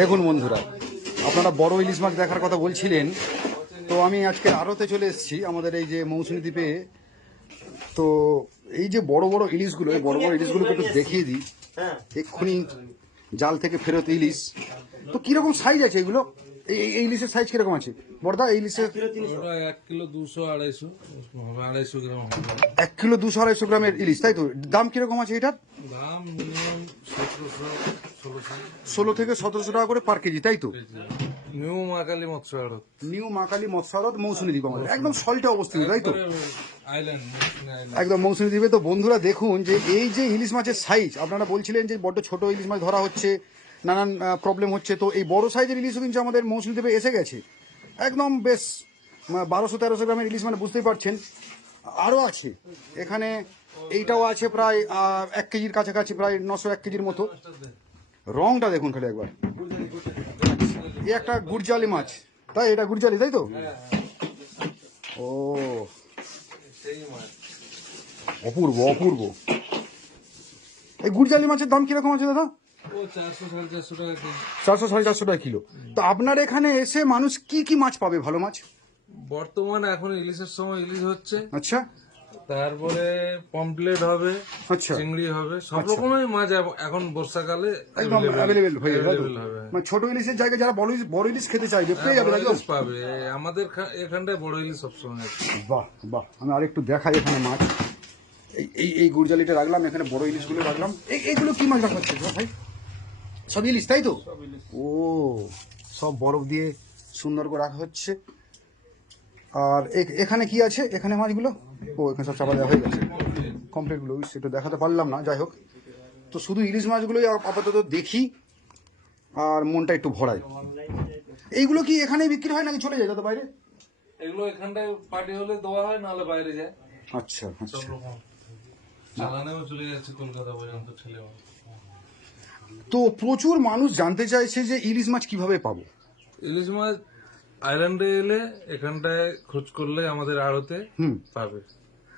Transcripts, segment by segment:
দেখুন বন্ধুরা, আপনারা বড় ইলিশ মাছ দেখার কথা বলছিলেন, তো আমি আজকে আড়তে চলে এসেছি আমাদের এই যে মৌসুমী দ্বীপে। তো এই যে বড় বড় ইলিশগুলো, এই বড় বড় ইলিশগুলোকে একটু দেখিয়ে দিই। এক্ষুনি জাল থেকে ফেরত ইলিশ। তো কিরকম সাইজ আছে এগুলো? এই ইলিশের সাইজ কিরকম আছে বড়দা? এই ইলিশের 1 কিলো 200-250 গ্রাম হবে। 1 কিলো 200-250 গ্রামের ইলিশ, তাই তো? দাম কিরকম আছে এটার? দাম মিনিমাম 16 থেকে 1700 টাকা করে পার কেজি, তাই তো? নিউ মাকালি মৎস্য আড়ত, নিউ মাকালি মৎস্য আড়ত মৌসুমী দ্বীপ আমাদের একদম সল্টে অবস্থিত, তাই তো? আইল্যান্ড একদম মৌসুমী দ্বীপে। তো বন্ধুরা দেখুন যে এই যে ইলিশ মাছের সাইজ, আপনারা বলছিলেন যে বড্ড ছোট ইলিশ মাছ ধরা হচ্ছে, নানান প্রবলেম হচ্ছে, তো এই বড় সাইজের ইলিশও কিন্তু আমাদের মৌসুমী দ্বীপে এসে গেছে। একদম বেশ 1200-1300 গ্রামের ইলিশ, মানে বুঝতেই পারছেন। আরও আছে এখানে, এইটাও আছে প্রায় 1 কেজির কাছাকাছি, প্রায় 901 কেজির মতো। রংটা দেখুন খালি একবার। এই একটা গুড়জালি মাছ, তাই? এটা গুড়জালি, তাই তো? ও অপূর্ব অপূর্ব। এই গুড়জালি মাছের দাম কিরকম আছে দাদা? 400-450 টাকা কিলো। তো আপনার এখানে এসে মানুষ কি কি মাছ পাবে, ভালো মাছ? বর্তমানে এখন ইলিশের সময় ইলিশ হচ্ছে, আচ্ছা, তারপরে পমপ্লেট হবে, আচ্ছা, চিংড়ি হবে, সব রকমের মাছ এখন বর্ষাকালে একদম অ্যাভেলেবেল হয়ে যাবে। available হবে। মানে ছোট ইলিশের জায়গায় যারা বড় ইলিশ খেতে চাইবে পেয়ে যাবে, বড় তাই তো? ইলিশ পাবে, আমাদের এখানটায় বড় ইলিশ সবসময় আছে। বাহ বাহ, আমি আরেকটু দেখাই এখানে মাছ। এই গুড়জালিটা রাখলাম, এখানে বড় ইলিশগুলো রাখলাম। এইগুলো কি মাছ রাখা হচ্ছে ভাই? সব ইলিশ, তাই তো? ও, সব বরফ দিয়ে সুন্দর করে রাখা হচ্ছে। আর এখানে কি আছে এখানে মাছগুলো? ও, এখানে সব চাপা দেওয়া হয়ে গেছে কমপ্লিটগুলো, সেটা দেখাতে পারলাম না, যাই হোক। তো শুধু ইলিশ মাছগুলোই আপাতত দেখি আর মনটা একটু ভরাই। এইগুলো কি এখানেই বিক্রি হয় নাকি চলে যায় দাদা বাইরে? এগুলো এখানটায় পার্টি হলে দেওয়া হয়, নাহলে বাইরে যায়। আচ্ছা আচ্ছা। সব রকম চালানেও চলে যাচ্ছে কলকাতা পর্যন্ত ছেলে। তো প্রচুর মানুষ জানতে চাইছে যে ইলিশ মাছ কিভাবে পাবো। ইলিশ মাছ আইল্যান্ডে এলে এখানটায় খোঁজ করলে আমাদের আড়তে পাবে।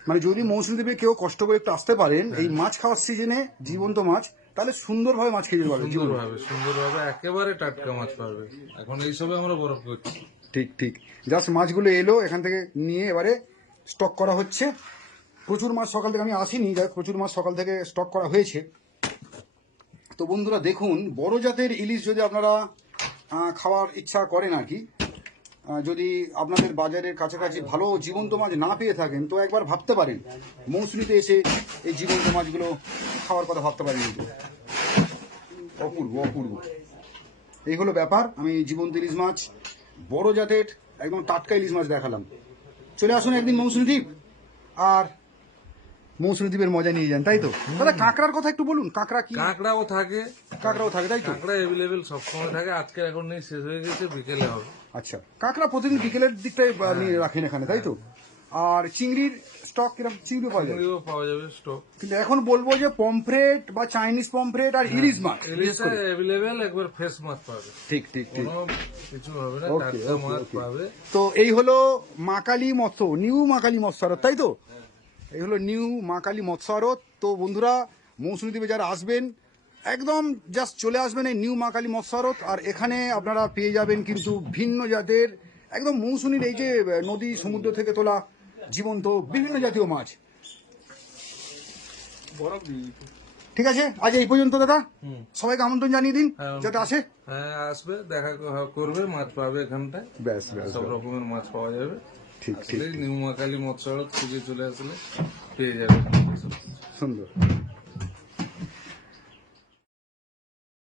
মানে যদি মৌসুমী দ্বীপে কেউ কষ্ট করে একটু আসতে পারেন এই মাছ খাওয়ার সিজনে, জীবন্ত মাছ, তাহলে সুন্দরভাবে মাছ খেয়ে যেতে পারবে। সুন্দরভাবে একেবারে টাটকা মাছ পাবে। এখন এইসবে আমরা বরফ করছি। ঠিক ঠিক, জাস্ট মাছগুলো এলো এখান থেকে নিয়ে এবারে স্টক করা হচ্ছে। প্রচুর মাছ সকাল থেকে, আমি আসিনি, প্রচুর মাছ সকাল থেকে স্টক করা হয়েছে। তো বন্ধুরা দেখুন, বড় জাতের ইলিশ যদি আপনারা খাওয়ার ইচ্ছা করেন আর কি, যদি আপনাদের বাজারের কাছাকাছি ভালো জীবন্ত মাছ না পেয়ে থাকেন, তো একবার ভাবতে পারেন মৌসুমীতে এসে এই জীবন্ত মাছগুলো খাওয়ার কথা ভাবতে পারেন। কিন্তু অপূর্ব অপূর্ব, এই হলো ব্যাপার। আমি জীবন্ত ইলিশ মাছ, বড় জাতের একদম টাটকা ইলিশ মাছ দেখালাম। চলে আসুন একদিন মৌসুমী দ্বীপ, আর মৌসুমী দ্বীপের মজা নিয়ে যান, তাই তো? দাদা কাঁকড়ার কথা একটু বলুন। কাঁকড়া কি? কাঁকড়াও থাকে, তাই তো? কাঁকড়া অ্যাভেলেবেল সবসময় থাকে। আজকে এখন নেই, শেষ হয়ে গেছে, বিকেলে হবে। আচ্ছা, কাঁকড়া প্রতিদিন বিকেলের দিকটাই নিয়ে রাখেন এখানে, তাই তো? আর চিংড়ির স্টক কিরকম? চিংড়িও পাওয়া যাবে? পাওয়া যাবে স্টক। কিন্তু এখন বলবো যে পমফ্রেট বা চাইনিজ পমফ্রেট আর ইলিশ মাছ অ্যাভেলেবেল, একবার ফ্রেশ মাছ পাবে। ঠিক ঠিক ঠিক, কোনো কিছু হবে না, টাটকা মাছ পাবে। তো এই হলো মাকালি মৎস্য, নিউ মাকালি মৎস্য আড়ত, তাই তো? এই হলো নিউ মাকালি মৎস্য আড়ত। তো বন্ধুরা মৌসুমী দ্বীপে যারা আসবেন, একদম জাস্ট চলে আসবেন এই নিউ মাকালি মৎস্য আড়ত, আর এখানে আপনারা পেয়ে যাবেন কিন্তু ভিন্ন জাতের, একদম মৌসুমীর এই যে নদী সমুদ্র থেকে তোলা জীবন্ত বিভিন্ন জাতীয় মাছ। ঠিক আছে, আজ এই পর্যন্ত দাদা। সবাইকে আমন্ত্রণ জানিয়ে দিন যাতে আসে। হ্যাঁ, আসবে, দেখা করবে, মাছ পাবে এখানটায়। ব্যাস, সব রকমের মাছ পাওয়া যাবে। ঠিক ঠিক, নিউ মাকালি মৎস্য আড়ত খুঁজে চলে আসলে পেয়ে যাবে। সুন্দর।